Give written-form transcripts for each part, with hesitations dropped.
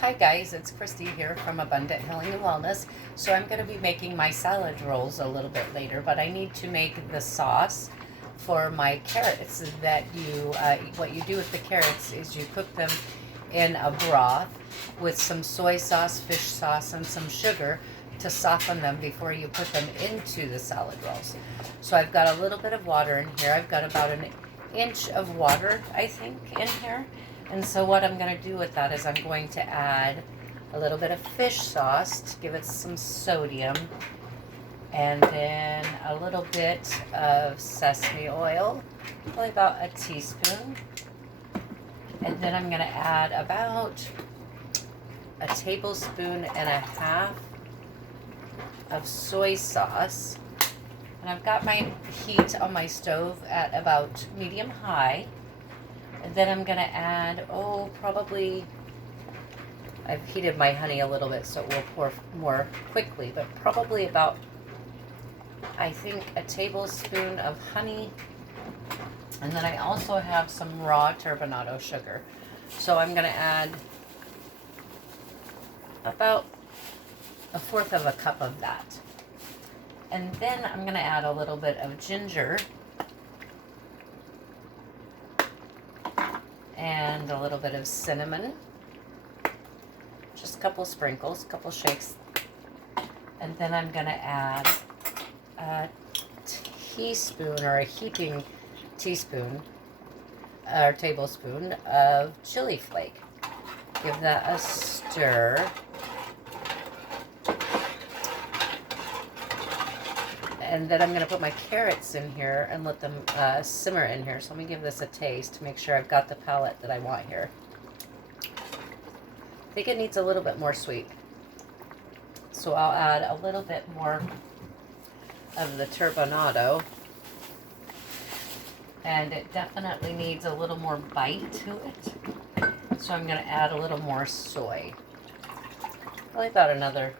Hi guys, it's Christy here from Abundant Healing and Wellness. So I'm going to be making my salad rolls a little bit later, but I need to make the sauce for my carrots that what you do with the carrots is you cook them in a broth with some soy sauce, fish sauce, and some sugar to soften them before you put them into the salad rolls. So I've got a little bit of water in here. I've got about an inch of water, I think, in here. And so what I'm going to do with that is I'm going to add a little bit of fish sauce to give it some sodium, and then a little bit of sesame oil, probably about a teaspoon. And then I'm going to add about a tablespoon and a half of soy sauce. And I've got my heat on my stove at about medium high. And then I'm going to add, probably, I've heated my honey a little bit so it will pour more quickly, but probably about, I think, a tablespoon of honey. And then I also have some raw turbinado sugar. So I'm going to add about a fourth of a cup of that. And then I'm going to add a little bit of ginger and a little bit of cinnamon, just a couple sprinkles, a couple shakes. And then I'm going to add a teaspoon or a heaping teaspoon or tablespoon of chili flake. Give that a stir. And then I'm going to put my carrots in here and let them simmer in here. So let me give this a taste to make sure I've got the palette that I want here. I think it needs a little bit more sweet. So I'll add a little bit more of the turbinado. And it definitely needs a little more bite to it. So I'm going to add a little more soy. Probably about another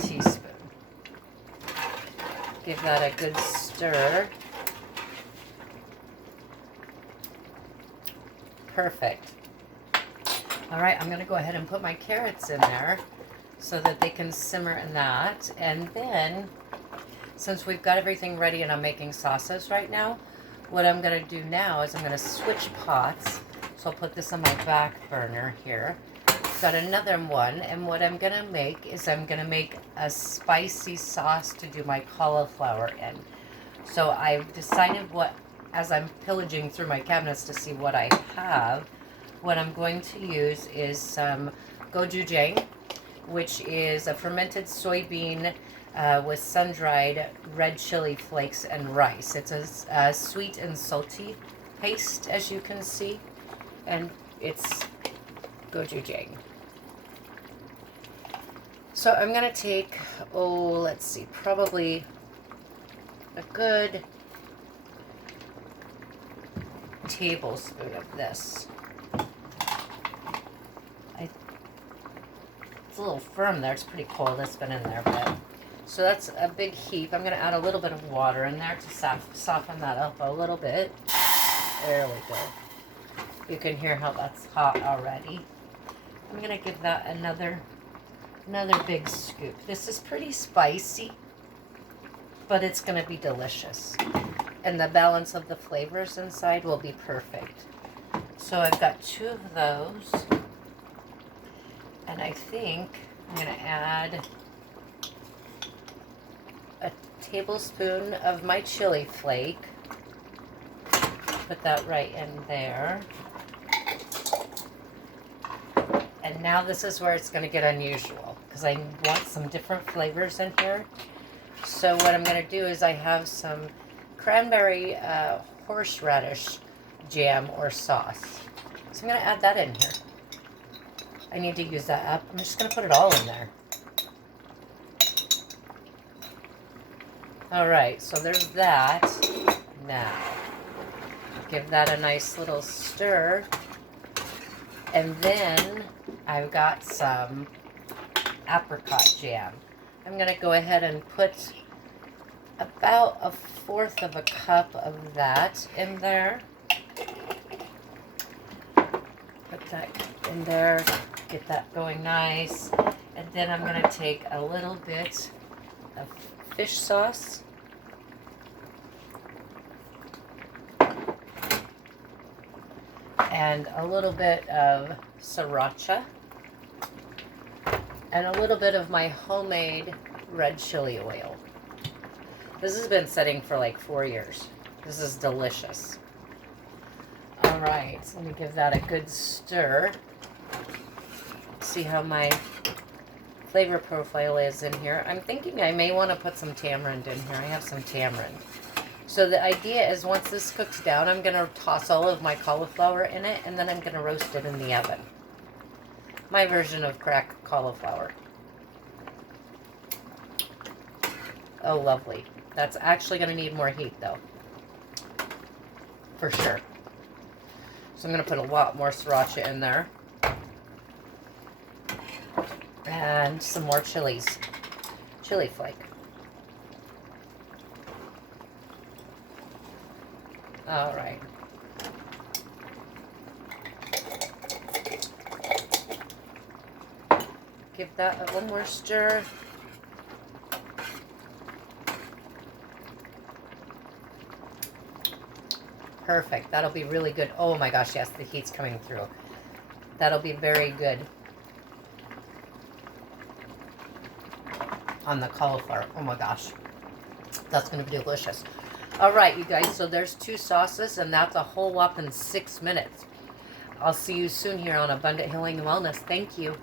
teaspoon. Give that a good stir. Perfect. All right, I'm going to go ahead and put my carrots in there so that they can simmer in that. And then, since we've got everything ready and I'm making sauces right now, what I'm going to do now is I'm going to switch pots. So I'll put this on my back burner here. Got another one, and what I'm gonna make is I'm gonna make a spicy sauce to do my cauliflower in. So I've decided as I'm pillaging through my cabinets to see what I have, what I'm going to use is some gochujang, which is a fermented soybean with sun-dried red chili flakes and rice. It's a sweet and salty paste, as you can see, and it's gochujang. So I'm going to take, let's see, probably a good tablespoon of this. It's a little firm there. It's pretty cold. It's been in there a bit. So that's a big heap. I'm going to add a little bit of water in there to soften that up a little bit. There we go. You can hear how that's hot already. I'm going to give that another big scoop. This is pretty spicy, but it's going to be delicious. And the balance of the flavors inside will be perfect. So I've got 2 of those. And I think I'm going to add a tablespoon of my chili flake. Put that right in there. And now this is where it's going to get unusual, because I want some different flavors in here. So what I'm going to do is I have some cranberry horseradish jam or sauce. So I'm going to add that in here. I need to use that up. I'm just going to put it all in there. All right, so there's that. Now, give that a nice little stir. And then I've got some apricot jam. I'm going to go ahead and put about a fourth of a cup of that in there. Put that in there, get that going nice. And then I'm going to take a little bit of fish sauce. And a little bit of sriracha. And a little bit of my homemade red chili oil. This has been sitting for like 4 years. This is delicious. All right, so let me give that a good stir. See how my flavor profile is in here. I'm thinking I may want to put some tamarind in here. I have some tamarind. So the idea is once this cooks down, I'm going to toss all of my cauliflower in it, and then I'm going to roast it in the oven. My version of cracked cauliflower. Oh, lovely. That's actually going to need more heat, though. For sure. So I'm going to put a lot more sriracha in there. And some more chilies. Chili flake. All right. Give that one more stir. Perfect. That'll be really good. Oh my gosh, yes, the heat's coming through. That'll be very good on the cauliflower. Oh my gosh. That's going to be delicious. All right, you guys, so there's 2 sauces, and that's a whole whopping 6 minutes. I'll see you soon here on Abundant Healing and Wellness. Thank you.